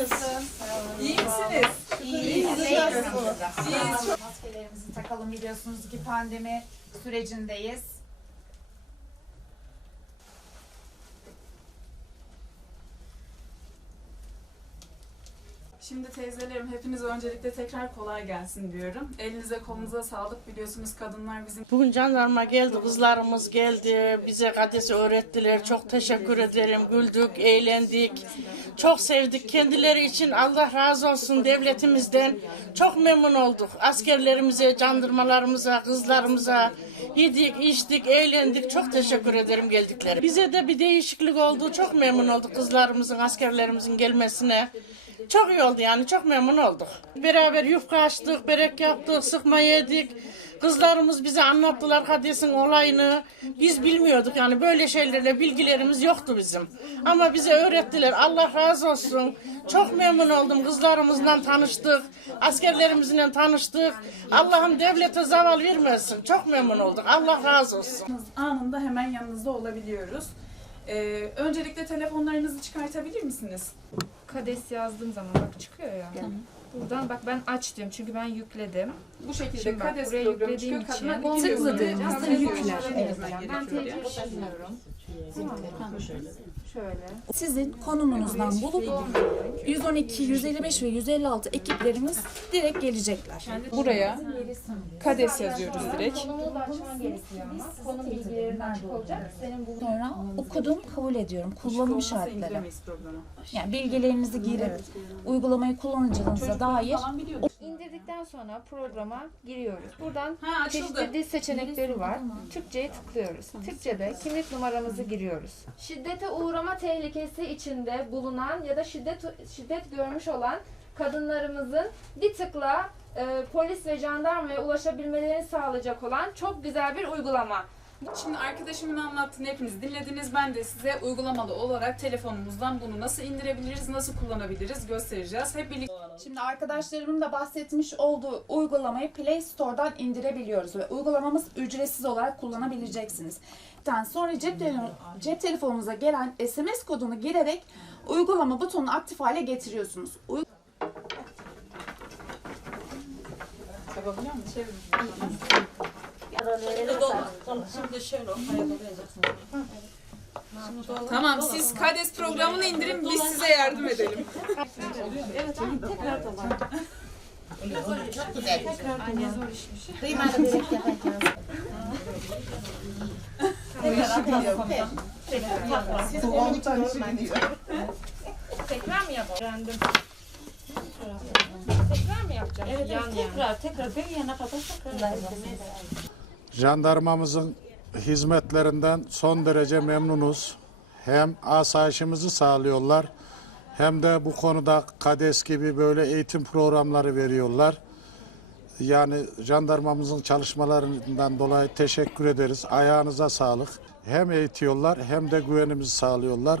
olsun. İyi misiniz? İyiyiz. İyiyiz. Maskelerimizi takalım biliyorsunuz ki pandemi sürecindeyiz. Şimdi teyzelerim hepiniz öncelikle tekrar kolay gelsin diyorum. Elinize kolunuza sağlık. Biliyorsunuz kadınlar bizim Bugün jandarma geldi, kızlarımız geldi, bize kadesi öğrettiler. Çok teşekkür ederim. Güldük, eğlendik. Çok sevdik. Kendileri için Allah razı olsun devletimizden. Çok memnun olduk. Askerlerimize, jandarmalarımıza, kızlarımıza yedik, içtik, eğlendik. Çok teşekkür ederim geldikleri. Bize de bir değişiklik oldu. Çok memnun olduk kızlarımızın, askerlerimizin gelmesine. Çok iyi oldu yani çok memnun olduk. Beraber yufka açtık, börek yaptık, sıkma yedik. Kızlarımız bize anlattılar Hades'in olayını. Biz bilmiyorduk yani böyle şeylerle bilgilerimiz yoktu bizim. Ama bize öğrettiler. Allah razı olsun. Çok memnun oldum. Kızlarımızla tanıştık. Askerlerimizle tanıştık. Allah'ım devlete zaval vermesin. Çok memnun olduk. Allah razı olsun. anında hemen yanınızda olabiliyoruz. Ee, öncelikle telefonlarınızı çıkartabilir misiniz? Kades yazdığım zaman bak çıkıyor ya. Buradan bak ben aç diyorum çünkü ben yükledim. Bu şekilde Şimdi bak, KADES buraya programı yüklediğim çıkıyor. Kadına için tıkladığımızda kere yükler. Evet. Ben TC. Tamam mı? Şöyle. Sizin konumunuzdan bulup 112, 155 ve 156 ekiplerimiz direkt gelecekler. Buraya KADES yazıyoruz direkt. Konumunu da açman gerekiyor ama. Konum bilgilerin açık olacak. Senin bu Sonra okudum, kabul ediyorum. Kullanım şartları. Yani bilgilerinizi girip uygulamayı kullanıcınıza dair indirdikten sonra programa giriyoruz. Buradan Ha çeşitli dil seçenekleri var. Türkçe'ye tıklıyoruz. Türkçe'de kimlik numaramızı giriyoruz. Şiddete uğrama tehlikesi içinde bulunan ya da şiddet şiddet görmüş olan kadınlarımızın bir tıkla e, polis ve jandarmaya ulaşabilmelerini sağlayacak olan çok güzel bir uygulama. Şimdi arkadaşımın anlattığını hepiniz dinlediniz. Ben de size uygulamalı olarak telefonumuzdan bunu nasıl indirebiliriz, nasıl kullanabiliriz göstereceğiz. Hep birlikte Şimdi arkadaşlarımın da bahsetmiş olduğu uygulamayı Play Store'dan indirebiliyoruz ve uygulamamız ücretsiz olarak kullanabileceksiniz. Daha sonra cep, telefonu, cep telefonunuza gelen SMS kodunu girerek uygulama butonunu aktif hale getiriyorsunuz. Uy- yapabiliyor musun? Çevirin. Şimdi şöyle Tamam siz KADES programını indirin biz size yardım edelim. Tekrar mı yapacağım? Tekrar mı yapacağım? Evet, yan yana. Jandarmamızın hizmetlerinden son derece memnunuz. Hem asayişimizi sağlıyorlar hem de bu konuda KADES gibi böyle eğitim programları veriyorlar. Yani jandarmamızın çalışmalarından dolayı teşekkür ederiz. Ayağınıza sağlık. Hem eğitiyorlar hem de güvenimizi sağlıyorlar.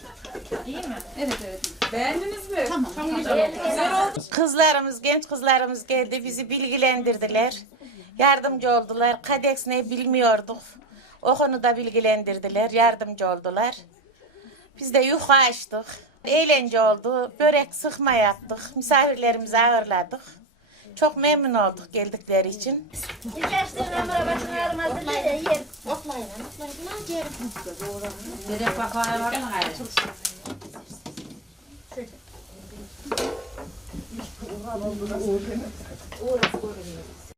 Beğendiniz mi? Tamam. Güzel oldu. Kızlarımız, genç kızlarımız geldi, bizi bilgilendirdiler. Yardımcı oldular. Kadeks ne bilmiyorduk. O konuda bilgilendirdiler, yardımcı oldular. Biz de yuha açtık. Eğlence oldu. Börek sıkma yaptık. Misafirlerimizi ağırladık. Çok memnun olduk geldikleri için. Ура, скоро